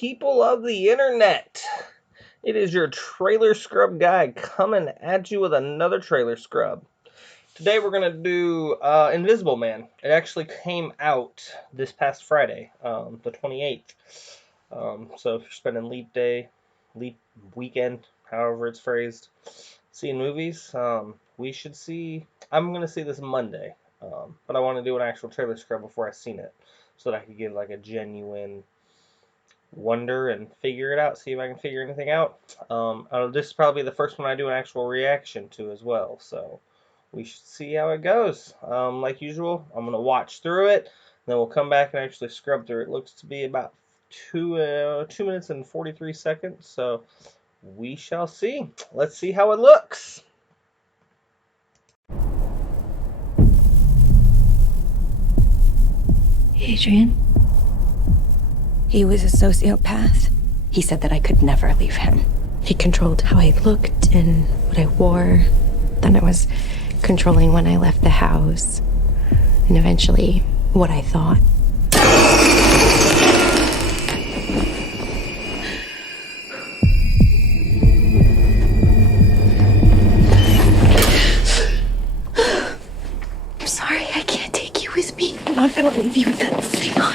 people of the internet? It is your trailer scrub guy coming at you with another trailer scrub. Today we're going to do Invisible Man. It actually came out this past Friday, the 28th. So if you're spending leap weekend, however it's phrased, seeing movies, we should see. I'm going to see this Monday, but I want to do an actual trailer scrub before I've seen it, so that I could give like a genuine wonder and figure it out, see if I can figure anything out. This is probably the first one I do an actual reaction to as well, so we should see how it goes. Like usual, I'm going to watch through it, then we'll come back and actually scrub through it. It looks to be about 2 minutes and 43 seconds, so we shall see. Let's see how it looks. Adrian? He was a sociopath. He said that I could never leave him. He controlled how I looked and what I wore. Then it was controlling when I left the house. And eventually, what I thought. I'm sorry, I can't take you with me. I'm not gonna leave you with that thing on.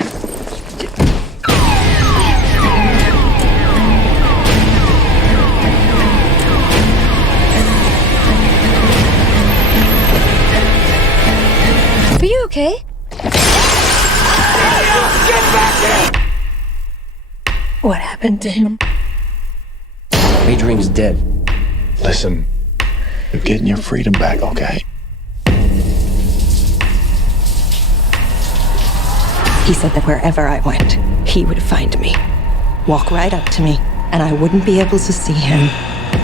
Are you okay? What happened to him? Adrian's dead. Listen, you're getting your freedom back, okay? He said that wherever I went, he would find me, walk right up to me, and I wouldn't be able to see him.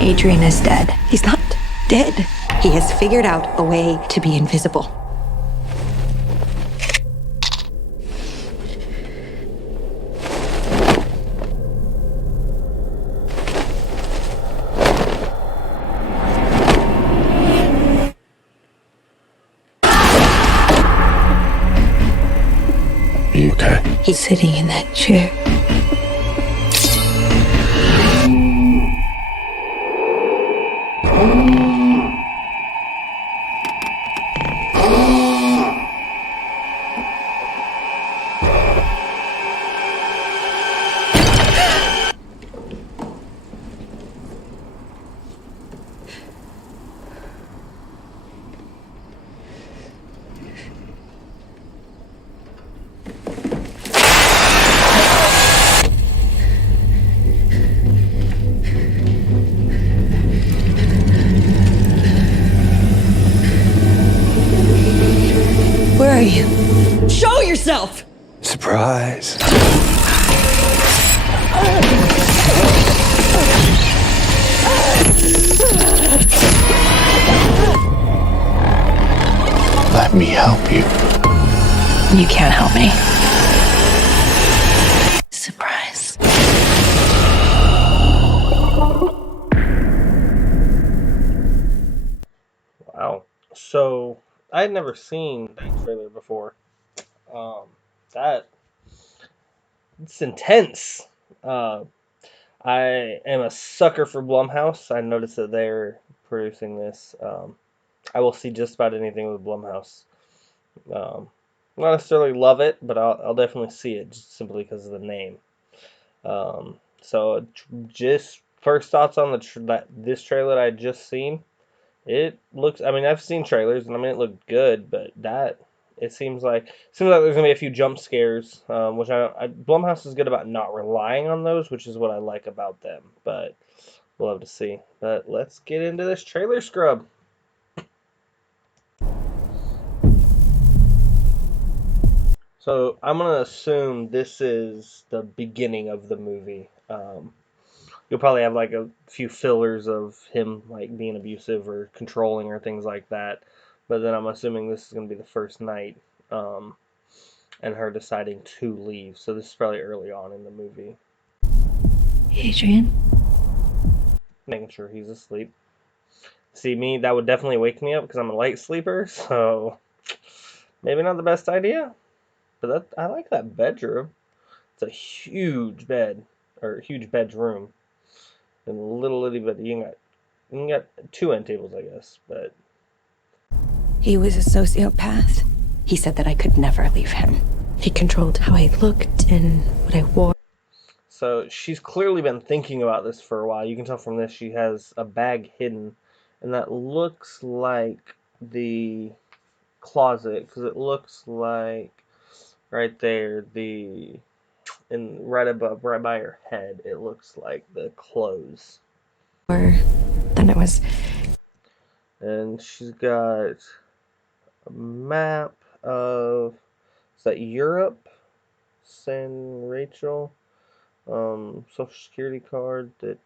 Adrian is dead. He's not dead. He has figured out a way to be invisible. Are you okay? He's sitting in that chair. Where are you? Show yourself! Surprise. Let me help you. You can't help me. Surprise. Wow. So I had never seen that trailer before. That it's intense. Uh, I am a sucker for Blumhouse. I noticed that they're producing this. I will see just about anything with Blumhouse. Not necessarily love it, but I'll definitely see it just simply because of the name. So just first thoughts on this trailer that I just seen. It looks. I mean, I've seen trailers, and I mean, it looked good, but it seems like there's gonna be a few jump scares, which Blumhouse is good about not relying on those, which is what I like about them. But we'll have to see. But let's get into this trailer scrub. So I'm gonna assume this is the beginning of the movie. You'll probably have like a few fillers of him like being abusive or controlling or things like that. But then I'm assuming this is gonna be the first night, and her deciding to leave. So this is probably early on in the movie. Adrian? Making sure he's asleep. See me, that would definitely wake me up because I'm a light sleeper. So maybe not the best idea. But I like that bedroom. It's a huge bed. or huge bedroom, and a little itty bitty. You can got 2 end tables, I guess, but He was a sociopath. He said that I could never leave him. He controlled how I looked and what I wore. so she's clearly been thinking about this for a while. You can tell from this she has a bag hidden, and that looks like the closet, because it looks like right there, right above, right by her head, it looks like the clothes. Then it was And she's got a map of, is that Europe? San Rachel. Social security card that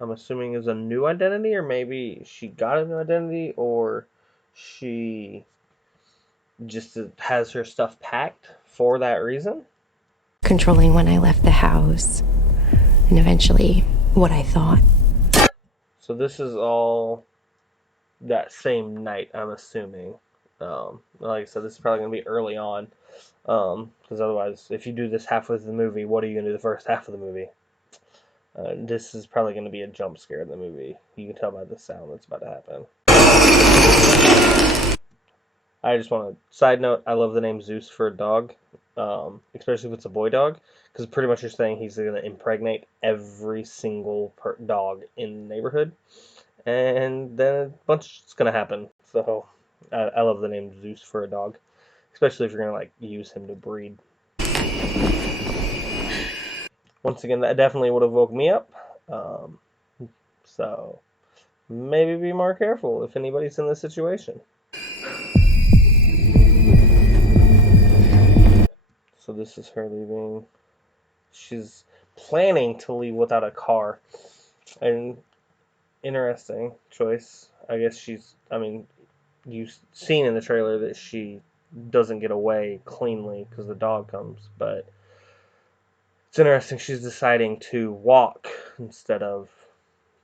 I'm assuming is a new identity, or maybe she got a new identity, or she just has her stuff packed for that reason. controlling when I left the house, and eventually what I thought. So this is all that same night, I'm assuming. Like I said, this is probably going to be early on, because otherwise, if you do this halfway through the movie, what are you going to do the first half of the movie? This is probably going to be a jump scare in the movie. You can tell by the sound that's about to happen. I just want to side note, I love the name Zeus for a dog, especially if it's a boy dog, because pretty much you're saying he's going to impregnate every single dog in the neighborhood, and then a bunch is going to happen. So I love the name Zeus for a dog, especially if you're going to like use him to breed. Once again, that definitely would have woke me up. So maybe be more careful if anybody's in this situation. So this is her leaving. She's planning to leave without a car. And interesting choice. I guess you've seen in the trailer that she doesn't get away cleanly because the dog comes, but it's interesting she's deciding to walk instead of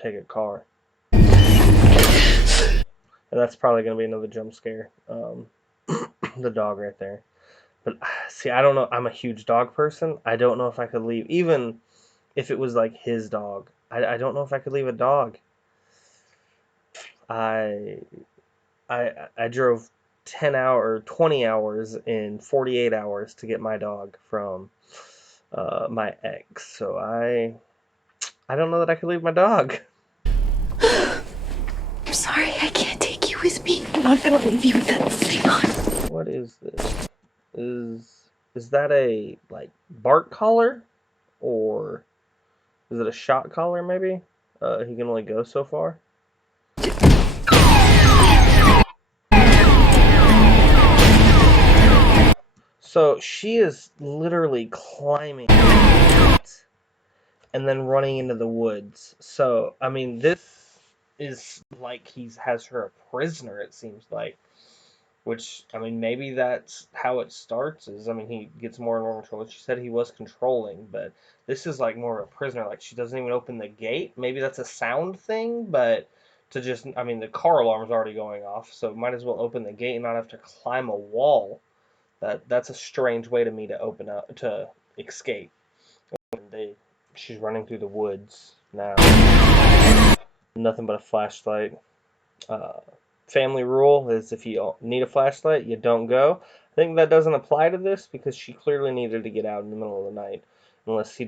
take a car. And that's probably going to be another jump scare. The dog right there. But see, I don't know. I'm a huge dog person. I don't know if I could leave, even if it was like his dog. I don't know if I could leave a dog. I drove 20 hours in 48 hours to get my dog from my ex. So I don't know that I could leave my dog. I'm sorry, I can't take you with me. I'm not gonna leave you with that thing on. What is this? Is that a like bark collar, or is it a shot collar? Maybe he can only go so far. So she is literally climbing and then running into the woods. So I mean, this is like he has her a prisoner. It seems like. Which, I mean, maybe that's how it starts, is, I mean, he gets more and more control. She said he was controlling, but this is like more of a prisoner. Like, she doesn't even open the gate. Maybe that's a sound thing, but to just, I mean, the car alarm's already going off, so might as well open the gate and not have to climb a wall. That's a strange way to me to open up, to escape. She's running through the woods now. Nothing but a flashlight. Family rule is if you need a flashlight, you don't go. I think that doesn't apply to this because she clearly needed to get out in the middle of the night, unless he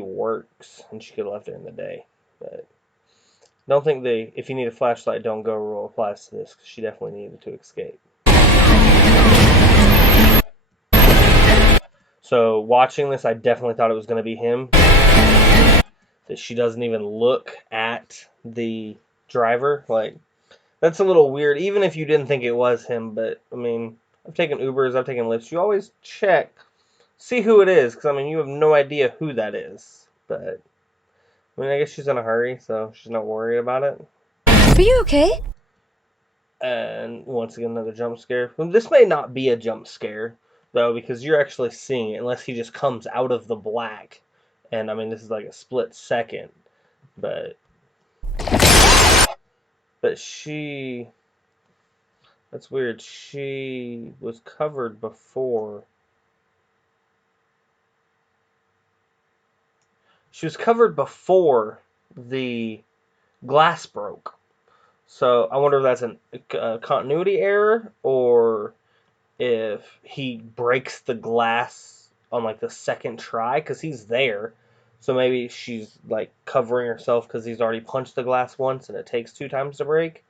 works, and she could have left during the day. But I don't think if you need a flashlight, don't go rule applies to this, because she definitely needed to escape. So watching this, I definitely thought it was going to be him. That she doesn't even look at the driver, like. That's a little weird, even if you didn't think it was him, but, I mean, I've taken Ubers, I've taken Lyfts. You always check, see who it is, because, I mean, you have no idea who that is. But, I mean, I guess she's in a hurry, so she's not worried about it. Are you okay? And, once again, another jump scare. This may not be a jump scare, though, because you're actually seeing it, unless he just comes out of the black. And, I mean, this is like a split second, but that's weird. She was covered before. she was covered before the glass broke. So I wonder if that's a continuity error, or if he breaks the glass on like the second try because he's there. So maybe she's like covering herself because he's already punched the glass once and it takes 2 times to break.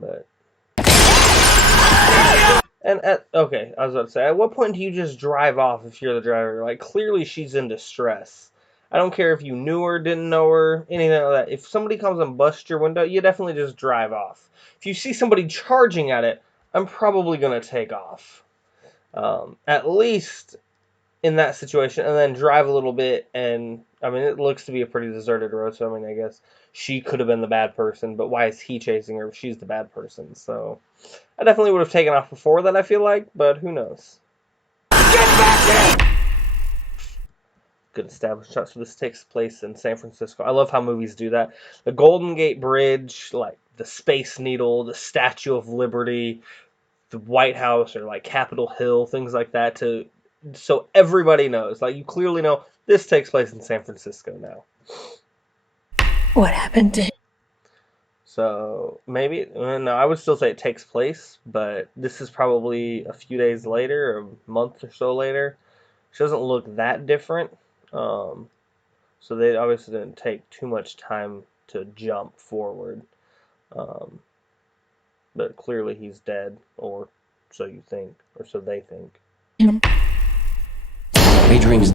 But okay, I was about to say, at what point do you just drive off if you're the driver? Like, clearly she's in distress. I don't care if you knew her, didn't know her, anything like that. If somebody comes and busts your window, you definitely just drive off. If you see somebody charging at it, I'm probably gonna take off. At least in that situation, and then drive a little bit. And I mean, it looks to be a pretty deserted road, so I mean, I guess she could have been the bad person, but why is he chasing her if she's the bad person? So I definitely would have taken off before that, I feel like, but who knows. Good established shot. So this takes place in San Francisco. I love how movies do that. The Golden Gate Bridge, like the Space Needle, the Statue of Liberty, the White House, or like Capitol Hill, things like that, so everybody knows. Like, you clearly know this takes place in San Francisco now. What happened to him? So maybe, no, I would still say it takes place, but this is probably a few days later, or a month or so later. She doesn't look that different. So they obviously didn't take too much time to jump forward. But clearly he's dead, or so you think, or so they think. Adrian's.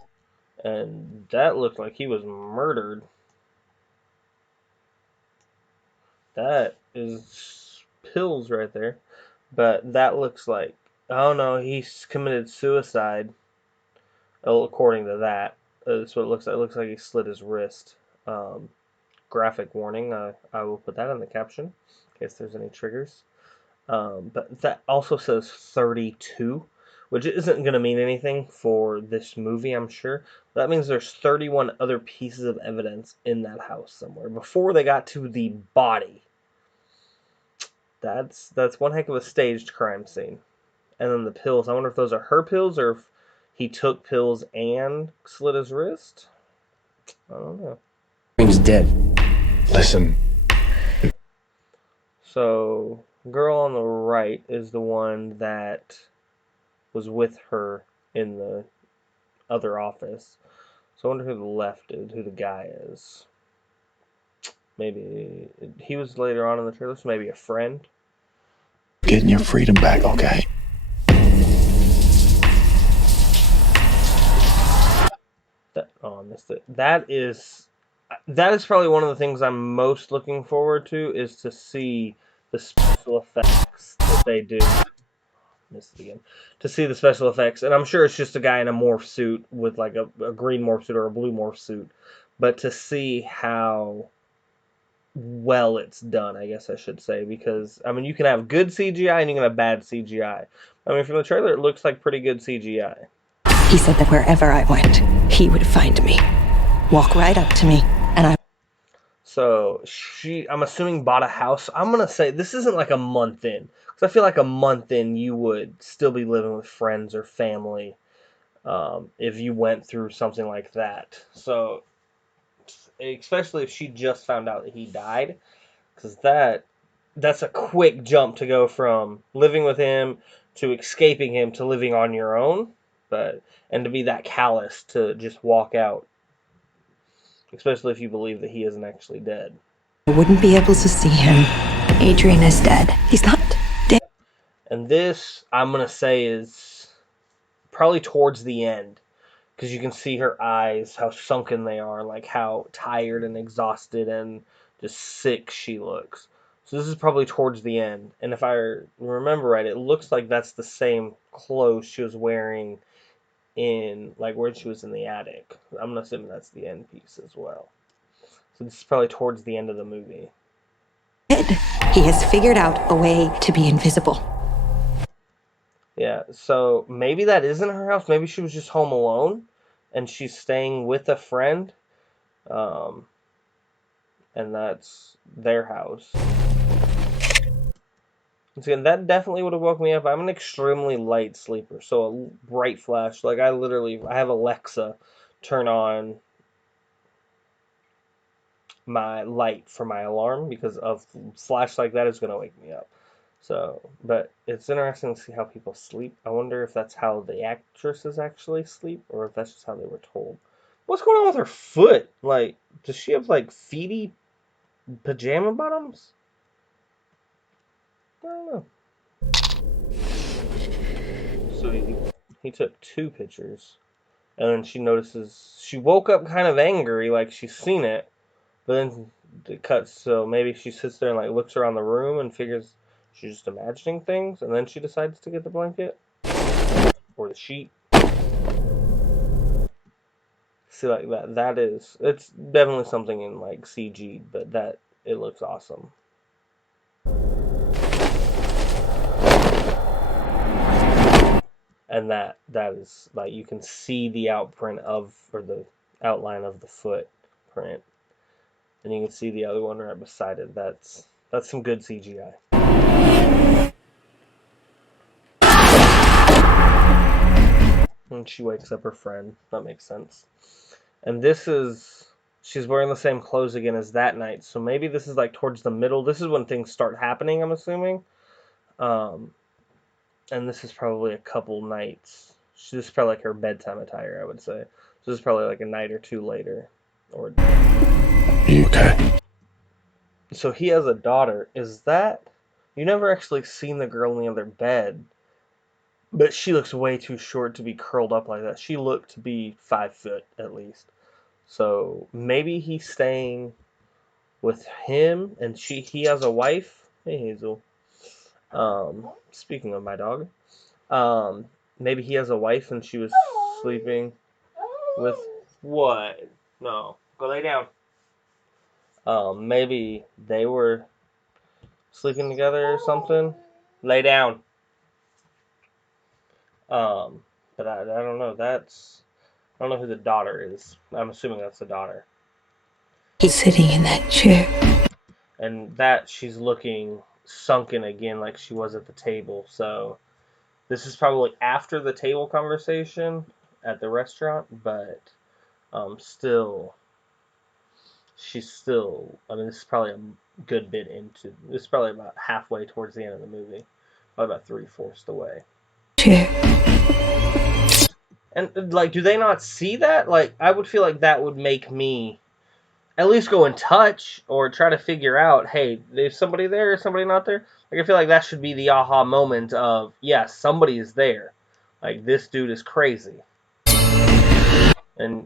And that looked like he was murdered. That is pills right there. But that looks like, oh no, he's committed suicide. Well, according to that, that's what it looks like. It looks like he slit his wrist. Graphic warning. I will put that in the caption in case there's any triggers. But that also says 32, which isn't going to mean anything for this movie, I'm sure. That means there's 31 other pieces of evidence in that house somewhere before they got to the body. That's one heck of a staged crime scene. And then the pills. I wonder if those are her pills, or if he took pills and slit his wrist. I don't know. Adrian's dead. Listen. So, girl on the right is the one that was with her in the other office. So I wonder who the left is, who the guy is. Maybe he was later on in the trailer, so maybe a friend. Getting your freedom back, okay? I missed it. That is probably one of the things I'm most looking forward to, is to see the special effects that they do. Missed it again. To see the special effects, and I'm sure it's just a guy in a morph suit with like a green morph suit or a blue morph suit, but to see how well it's done, I guess I should say, because I mean, you can have good CGI and you can have bad CGI. I mean, from the trailer, it looks like pretty good CGI. He said that wherever I went, he would find me, walk right up to me, and I... So I'm assuming, bought a house. I'm gonna say this isn't like a month in, because I feel like a month in you would still be living with friends or family, if you went through something like that. So, especially if she just found out that he died, because that's a quick jump to go from living with him to escaping him to living on your own, and to be that callous to just walk out. Especially if you believe that he isn't actually dead. I wouldn't be able to see him. Adrian is dead. He's not dead. And this, I'm going to say, is probably towards the end. Because you can see her eyes, how sunken they are, like how tired and exhausted and just sick she looks. So this is probably towards the end. And if I remember right, it looks like that's the same clothes she was wearing in, like, where she was in the attic. I'm going to assume that's the end piece as well. So this is probably towards the end of the movie. He has figured out a way to be invisible. Yeah, so maybe that isn't her house. Maybe she was just home alone, and she's staying with a friend, and that's their house. Once again, that definitely would have woke me up. I'm an extremely light sleeper, so a bright flash, like I have Alexa turn on my light for my alarm because a flash like that is going to wake me up. So, but it's interesting to see how people sleep. I wonder if that's how the actresses actually sleep or if that's just how they were told. What's going on with her foot? Like, does she have like feety pajama bottoms? I don't know. So he took 2 pictures. And then she notices, she woke up kind of angry, like she's seen it. But then it cuts, so maybe she sits there and like looks around the room and figures she's just imagining things. And then she decides to get the blanket. Or the sheet. See, like that is, it's definitely something in like CG, but that, it looks awesome. And that is like, you can see the outprint of, or the outline of the footprint, and you can see the other one right beside it. That's some good CGI. And she wakes up her friend. That makes sense. And this is, she's wearing the same clothes again as that night, so maybe this is like towards the middle. This is when things start happening, I'm assuming. And this is probably a couple nights. This is probably like her bedtime attire, I would say. So this is probably like a night or 2 later. Or. You okay? So he has a daughter. Is that, you never actually seen the girl in the other bed, but she looks way too short to be curled up like that. She looked to be 5 foot at least. So maybe he's staying with him, and he has a wife. Hey Hazel. Speaking of my dog, maybe he has a wife and she was sleeping with what? No, go lay down. Maybe they were sleeping together or something. Lay down. But I don't know. I don't know who the daughter is. I'm assuming that's the daughter. He's sitting in that chair. And that she's looking sunken again like she was at the table. So this is probably after the table conversation at the restaurant, but still, she's still, I mean, this is probably a good bit into, this is probably about halfway towards the end of the movie. Probably about 3/4 the way. Chair. And, like, do they not see that? Like, I would feel like that would make me at least go in touch or try to figure out, hey, there's somebody there, is somebody not there? Like, I feel like that should be the aha moment of, yeah, somebody is there. Like, this dude is crazy. And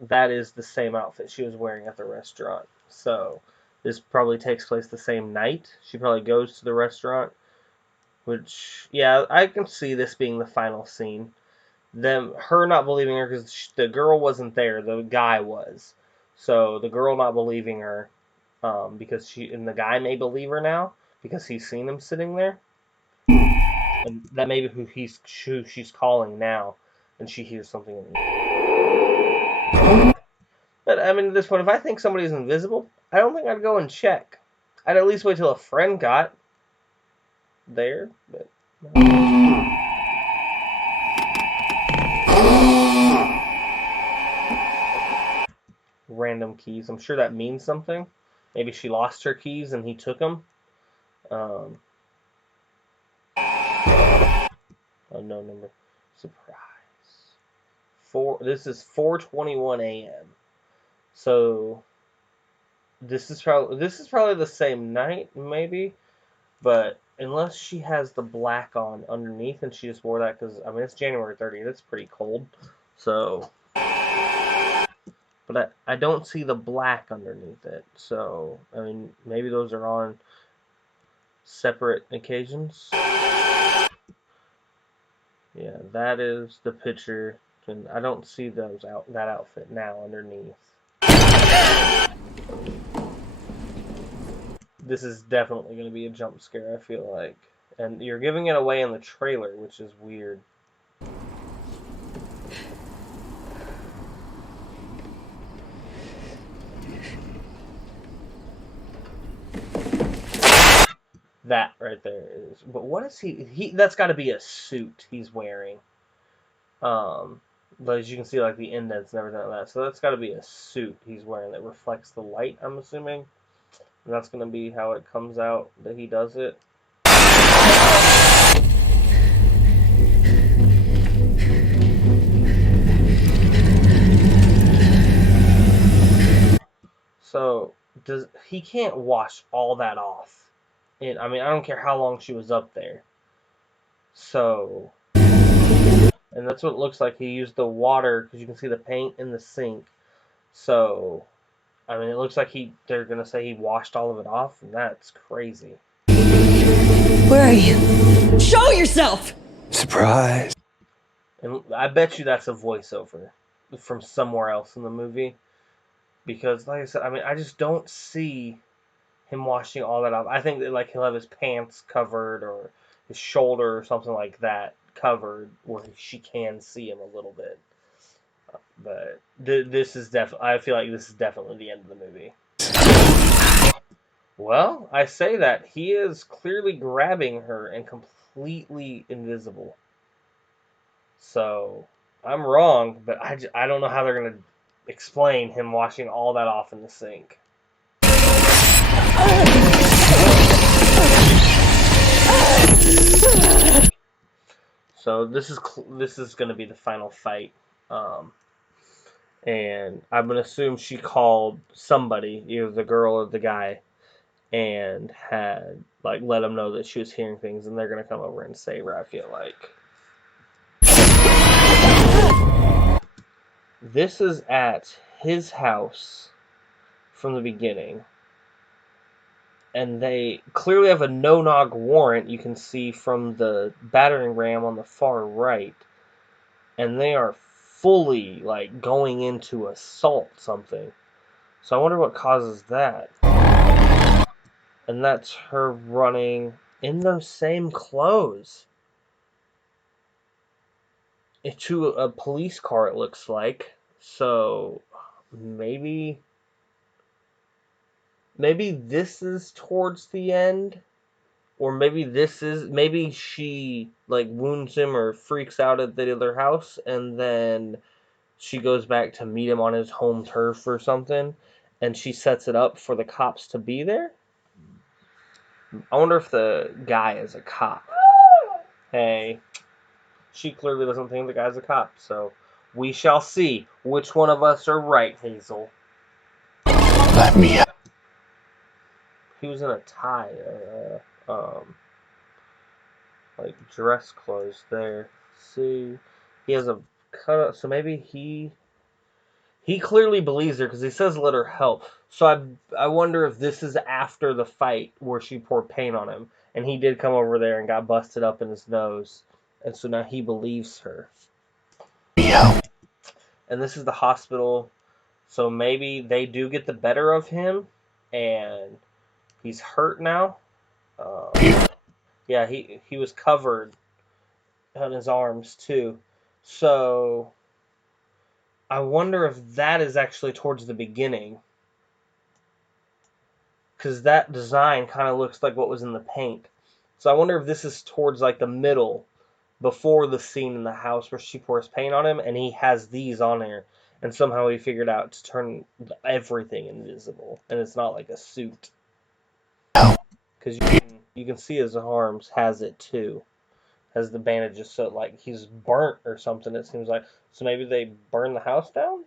that is the same outfit she was wearing at the restaurant. So, this probably takes place the same night. She probably goes to the restaurant, which, yeah, I can see this being the final scene. Her not believing her because the girl wasn't there, the guy was. So the girl not believing her, because and the guy may believe her now because he's seen him sitting there, and that may be who she's calling now, and she hears something. But I mean, at this point, if I think somebody's invisible, I don't think I'd go and check. I'd at least wait till a friend got there. But. Random keys. I'm sure that means something. Maybe she lost her keys and he took them. Unknown number. Surprise. This is 4:21 a.m. So this is probably the same night, maybe. But unless she has the black on underneath and she just wore that because, I mean, it's January 30th. It's pretty cold. So. But I don't see the black underneath it. So, I mean, maybe those are on separate occasions. Yeah, that is the picture. And I don't see that outfit now underneath. This is definitely going to be a jump scare, I feel like. And you're giving it away in the trailer, which is weird. That right there is. But what is he? That's got to be a suit he's wearing. But as you can see, like the indents and everything like that. So that's got to be a suit he's wearing that reflects the light, I'm assuming. And that's going to be how it comes out that he does it. So he can't wash all that off. And I mean, I don't care how long she was up there. So, and that's what it looks like. He used the water because you can see the paint in the sink. So, I mean, it looks like they're gonna say he washed all of it off, and that's crazy. Where are you? Show yourself! Surprise. And I bet you that's a voiceover from somewhere else in the movie. Because, like I said, I mean, I just don't see him washing all that off. I think that, like, he'll have his pants covered or his shoulder or something like that covered where she can see him a little bit. But this is definitely, I feel like this is definitely the end of the movie. Well, I say that he is clearly grabbing her and completely invisible. So, I'm wrong, but I don't know how they're going to explain him washing all that off in the sink. So this is going to be the final fight, and I'm going to assume she called somebody, either the girl or the guy, and had like let them know that she was hearing things, and they're going to come over and save her. I feel like this is at his house from the beginning. And they clearly have a no-knock warrant, you can see from the battering ram on the far right. And they are fully, like, going in to assault something. So I wonder what causes that. And that's her running in those same clothes into a police car, it looks like. So maybe this is towards the end. Or maybe she like wounds him or freaks out at the other house, and then she goes back to meet him on his home turf or something, and she sets it up for the cops to be there. I wonder if the guy is a cop. Hey, she clearly doesn't think the guy's a cop, so we shall see which one of us are right, Hazel. Let me out. He was in a tie, like dress clothes there. See, he has a cut. So maybe he clearly believes her because he says let her help. So I wonder if this is after the fight where she poured paint on him, and he did come over there and got busted up in his nose, and so now he believes her. Let me out. And this is the hospital, so maybe they do get the better of him, and he's hurt now. Yeah, he was covered on his arms too. So I wonder if that is actually towards the beginning. Because that design kind of looks like what was in the paint. So I wonder if this is towards like the middle, before the scene in the house where she pours paint on him, and he has these on there, and somehow he figured out to turn everything invisible, and it's not like a suit. Because you can see his arms has it too, has the bandages, so like he's burnt or something. It seems like so maybe they burned the house down.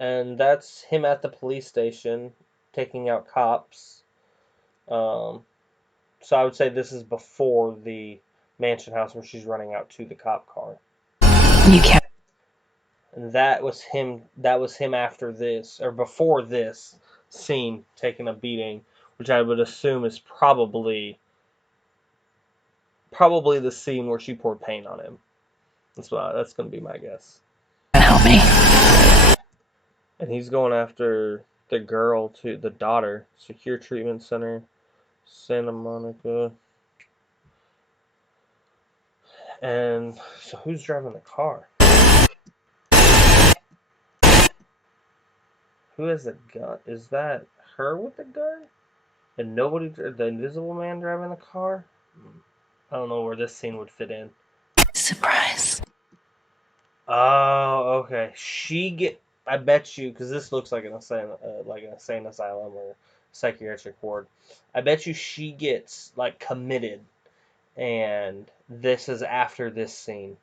And that's him at the police station taking out cops. So I would say this is before the mansion house where she's running out to the cop car. You can't. And that was him after this, or before this scene, taking a beating, which I would assume is probably the scene where she poured paint on him. That's going to be my guess. Help me. And he's going after the girl, to the daughter. Secure Treatment Center, Santa Monica. And so who's driving the car? Who has the gun? Is that her with the gun? And nobody, the Invisible Man driving the car? I don't know where this scene would fit in. Surprise. Oh, okay. I bet you, because this looks like an insane asylum or psychiatric ward. I bet you she gets like committed, and this is after this scene.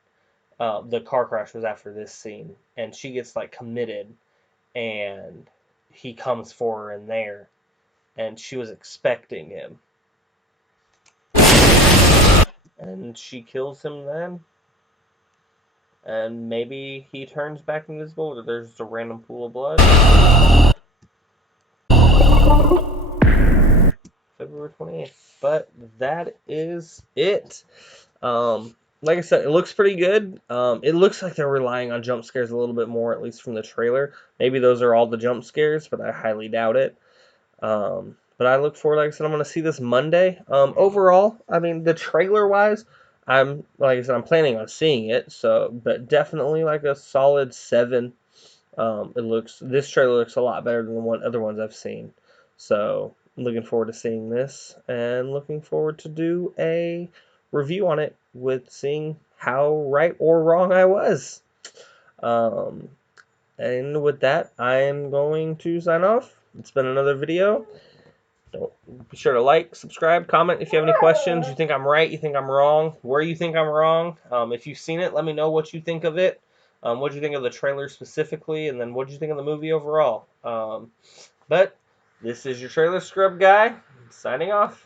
The car crash was after this scene, and she gets like committed, and he comes for her in there, and she was expecting him, and she kills him then. And maybe he turns back invisible, or there's a random pool of blood. February 28th. But that is it. Like I said, it looks pretty good. It looks like they're relying on jump scares a little bit more, at least from the trailer. Maybe those are all the jump scares, but I highly doubt it. But I look forward, like I said, I'm going to see this Monday. Overall, I mean, the trailer-wise, like I said, I'm planning on seeing it. So, but definitely like a solid 7. This trailer looks a lot better than the other ones I've seen. So, I'm looking forward to seeing this, and looking forward to do a review on it with seeing how right or wrong I was. And with that, I am going to sign off. It's been another video. Be sure to like, subscribe, comment if you have any questions. You think I'm right, you think I'm wrong, where you think I'm wrong. If you've seen it, let me know what you think of it. What do you think of the trailer specifically, and then what do you think of the movie overall? But this is your Trailer Scrub guy, signing off.